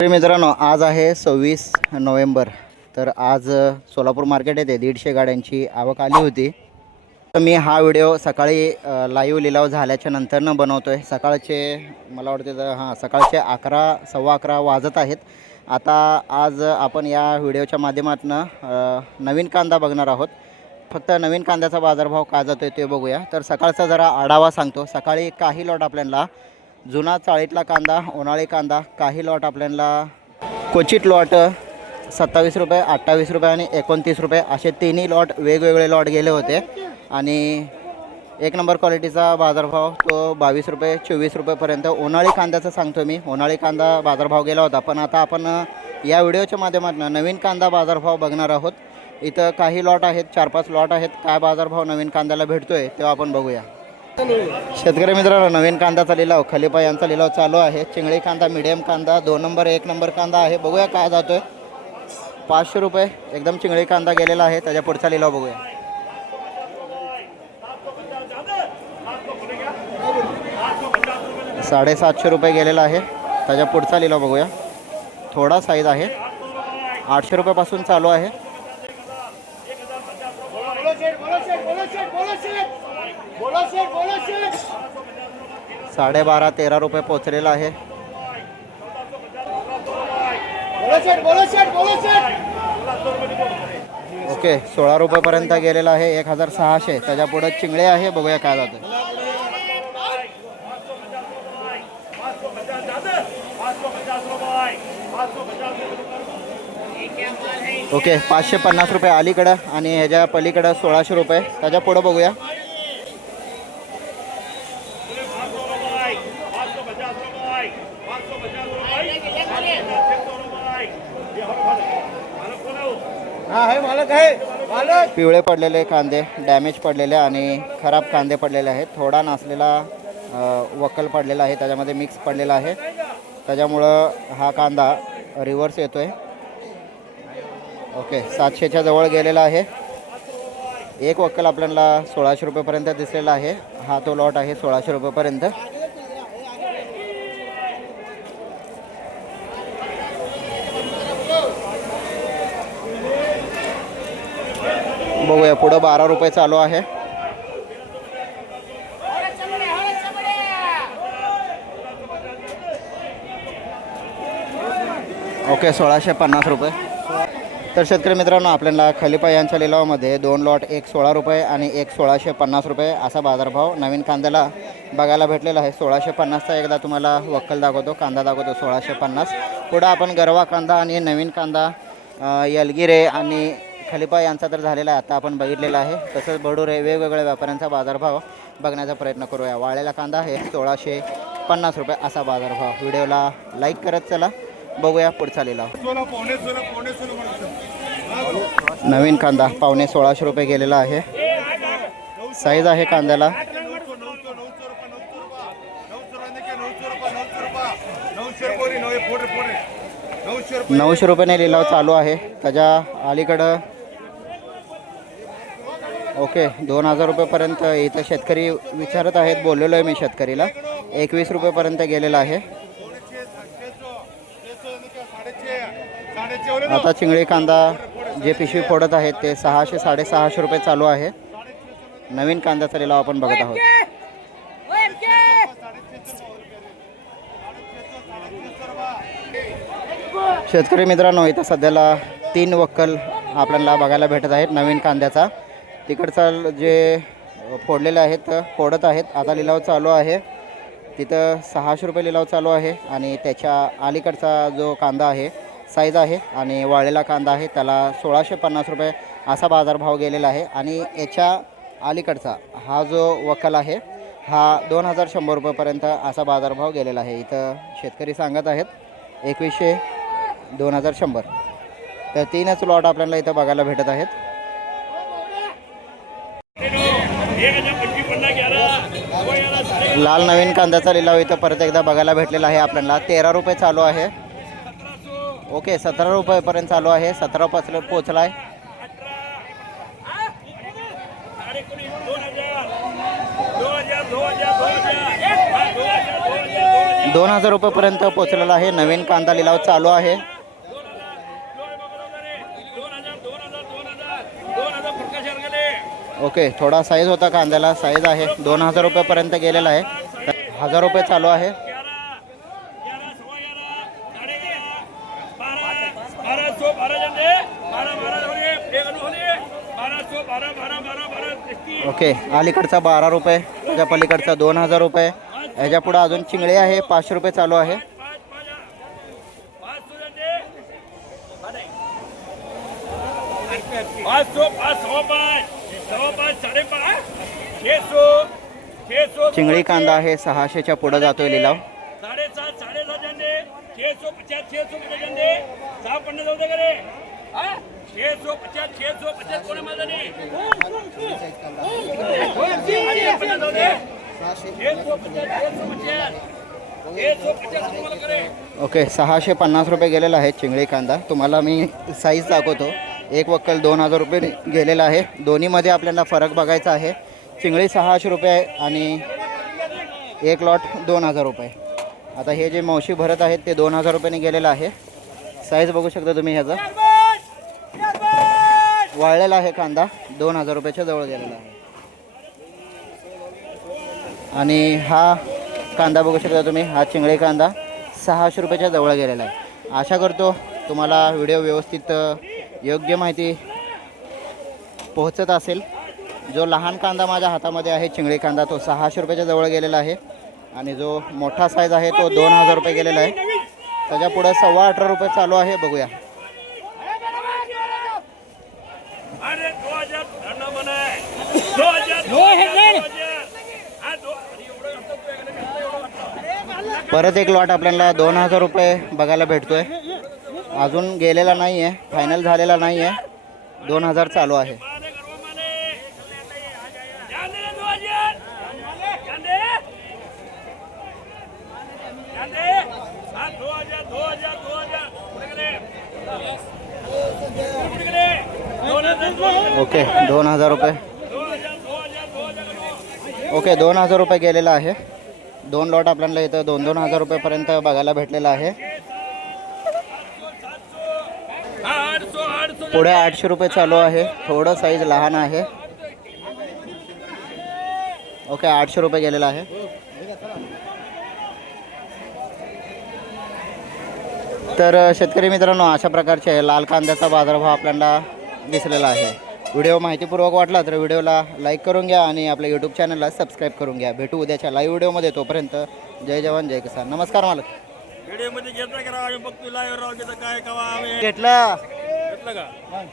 तर मित्रांनो आज आहे सव्वीस नोव्हेंबर. तर आज सोलापूर मार्केट येथे दीडशे गाड्यांची आवक आली होती. तर मी हा व्हिडिओ सकाळी लाईव्ह लिलाव झाल्याच्या नंतरनं बनवतो आहे सकाळचे मला वाटते तर हां सकाळचे अकरा सव्वा अकरा वाजत आहेत. आता आज आपण या व्हिडिओच्या माध्यमातून नवीन कांदा बघणार आहोत. फक्त नवीन कांद्याचा बाजारभाव काय जातो आहे ते बघूया. तर सकाळचा जरा आढावा सांगतो. सकाळी काही लॉट आपल्याला जुना चाळीतला कांदा उन्हाळी कांदा काही लॉट आपल्याला क्वचित लॉट सत्तावीस रुपये अठ्ठावीस रुपये आणि एकोणतीस रुपये असे तिन्ही लॉट वेगवेगळे लॉट गेले होते. आणि एक नंबर क्वालिटीचा बाजारभाव तो बावीस रुपये चोवीस रुपयेपर्यंत उन्हाळी कांद्याचा सांगतो मी. उन्हाळी कांदा बाजारभाव गेला होता. पण आता आपण या व्हिडिओच्या माध्यमातून नवीन कांदा बाजारभाव बघणार आहोत. इथं काही लॉट आहेत चार पाच लॉट आहेत. काय बाजारभाव नवीन कांद्याला भेटतो आहे तेव्हा आपण बघूया. शेतकरी मित्रांनो नवीन कांदाचा लिलाव खलिपा यांचा लिलाव चालू आहे. चिंगळी कांदा मिडियम कांदा दोन नंबर एक नंबर कांदा आहे. बघूया काय जातोय. पाचशे रुपये एकदम चिंगळी कांदा गेलेला आहे. त्याच्या पुढचा लिलाव बघूया. साडेसातशे रुपये गेलेला आहे. त्याच्या पुढचा लिलाव बघूया. थोडा साईज आहे. आठशे रुपयापासून चालू आहे. साडेबारा तेरा रुपये पोचलेला आहे. ओके सोळा रुपयेपर्यंत गेलेला आहे एक हजार सहाशे. त्याच्या पुढे चिंगळे आहे बघूया काय जातं. ओके पाचशे पन्नास रुपये अलीकडं आणि ह्याच्या पलीकडं सोळाशे रुपये. त्याच्या पुढं बघूया हा है मालक है मालक पिवळे पडलेले कांदे डॅमेज पडलेले आणि खराब कांदे पडलेले आहेत. थोडा नासलेला वकल पडलेला आहे त्याच्यामध्ये मिक्स पडलेला आहे. त्याच्यामुळं हा कांदा रिव्हर्स येतो आहे ओके सातशेच्या जवळ गेलेला आहे. एक वक्कल आपल्याला सोळाशे रुपयेपर्यंत दिसलेला आहे. हा तो लॉट आहे सोळाशे रुपयेपर्यंत. बघूया पुढं बारा रुपये चालू आहे. ओके सोळाशे पन्नास रुपये. तर शेतकरी मित्रांनो आपल्याला खलिपा यांच्या लिलावामध्ये दोन लॉट एक सोळा रुपये आणि एक सोळाशे पन्नास रुपये असा बाजारभाव नवीन कांद्याला बघायला भेटलेला आहे. सोळाशे पन्नासचा एकदा तुम्हाला वक्कल दाखवतो कांदा दाखवतो सोळाशे पन्नास. पुढं आपण गरवा कांदा आणि नवीन कांदा यलगिरे आणि खलिपा यांचा तर झालेला आहे आता आपण बघितलेला आहे. तसंच बडुरे वेगवेगळ्या व्यापाऱ्यांचा बाजारभाव बघण्याचा प्रयत्न करूया. वाळलेला कांदा हे सोळाशे पन्नास रुपये असा बाजारभाव. व्हिडिओला लाईक करत चला. बघूया पुढचा लिलाव. नवीन कांदा पावणे सोळाशे रुपये गेलेला आहे. साईज आहे कांद्याला. नऊशे रुपयाने लिलाव चालू आहे. त्याच्या अलीकडं ओके दोन हजार रुपयेपर्यंत इथं शेतकरी विचारत आहेत बोललेलो आहे मी शेतकरीला. एकवीस रुपयेपर्यंत गेलेला आहे. आता चिंगळी कांदा जे पिशवी फोडत आहेत ते सहाशे साडेसहाशे रुपये चालू आहे. नवीन कांद्याचा लिलाव आपण बघत आहोत. शेतकरी मित्रांनो इथं सध्याला तीन वक्कल आपल्याला बघायला भेटत आहेत नवीन कांद्याचा. तिकडचा जे फोडलेले आहेत फोडत आहेत आता लिलाव चालू आहे. तिथं सहाशे रुपये लिलाव चालू आहे आणि त्याच्या अलीकडचा जो कांदा आहे साईज आहे आणि वाळलेला कांदा आहे त्याला सोळाशे पन्नास रुपये असा बाजारभाव गेलेला आहे. आणि याच्या अलीकडचा हा जो वकल आहे हा दोन हजार शंभर रुपयेपर्यंत असा बाजारभाव गेलेला आहे. इथं शेतकरी सांगत आहेत एकवीसशे दोन हजार शंभर. तर तीनच लॉट आपल्याला इथं बघायला भेटत आहेत. लाल नवीन कांद्याचा लिलाव इथं परत एकदा बघायला भेटलेला आहे आपल्याला. तेरा रुपये चालू आहे. ओके सतरा रुपयेपर्यंत चालू आहे. सतरा पाच पोचला आहे दोन हजार रुपयेपर्यंत पोचलेला आहे. नवीन कांदा लिलाव चालू आहे. ओके थोडा साईज होता कांद्याला साईज आहे दोन हजार रुपयापर्यंत गेलेला आहे तर हजार रुपये चालू आहे ओके अलीकडचा बारा रुपये त्याच्या पलीकडचा दोन हजार रुपये ह्याच्या पुढे अजून चिंगळे आहे पाचशे रुपये चालू आहे पाच चिंगळी कांदा आहे सहाशेच्या पुढं जातोय लिलाव. पचास सहा पन्नास होते पचास पचास कोणी माझा नाही ओके सहाशे पन्नास रुपये गेलेला आहे चिंगळी कांदा. तुम्हाला मी साईज दाखवतो. एक वक्कल दोन हजार रुपये गेलेला आहे. दोन्हीमध्ये आपल्याला फरक बघायचा आहे. चिंगळी सहाशे रुपये आहे आणि एक लॉट दोन हजार रुपये आता हे जे मावशी भरत आहेत ते दोन हजार रुपयाने गेलेलं आहे. साईज बघू शकता तुम्ही ह्याचा. वाळलेला आहे कांदा दोन हजार रुपयाच्या जवळ गेलेला आहे. आणि हा कांदा बघू शकता तुम्ही हा चिंगळी कांदा सहाशे रुपयाच्या जवळ गेलेला आहे. आशा करतो तुम्हाला व्हिडिओ व्यवस्थित योग्य माहिती पोहोचत असेल. जो लहान कांदा माझ्या हातामध्ये आहे चिंगळी कांदा तो सहाशे रुपयाच्या जवळ गेलेला आहे. आणि जो मोठा साईज आहे तो दोन हजार रुपये गेलेला आहे. त्याच्या पुढं सव्वा अठरा रुपये चालू आहे बघूया. परत एक लॉट आपल्याला दोन हजार रुपये बघायला भेटतोय. अजून गेलेला नाही आहे फायनल झालेला नाही आहे दोन हजार चालू आहे. ओके दोन हजार रुपये. ओके दोन हजार रुपये गेलेला आहे. दोन लॉट आपल्याला इथं दोन दोन हजार रुपयेपर्यंत बघायला भेटलेला आहे हा आठ सौ आठ सौ पुढे आठशे रुपये चालू आहे. थोडं साईज लहान आहे. ओके आठशे रुपये गेलेला आहे. तर शेतकरी मित्रांनो अशा प्रकारचे लाल कांद्याचा बाजारभाव आपल्याला दिसलेला आहे. व्हिडिओ माहितीपूर्वक वाटला तर व्हिडिओला लाईक करून घ्या आणि आपल्या यूट्यूब चॅनलला सबस्क्राईब करून घ्या. भेटू उद्याच्या लाईव्ह व्हिडिओमध्ये तोपर्यंत जय जवान जय किसान. नमस्कार मालक. व्हिडिओमध्ये घेतला. 那个。嗯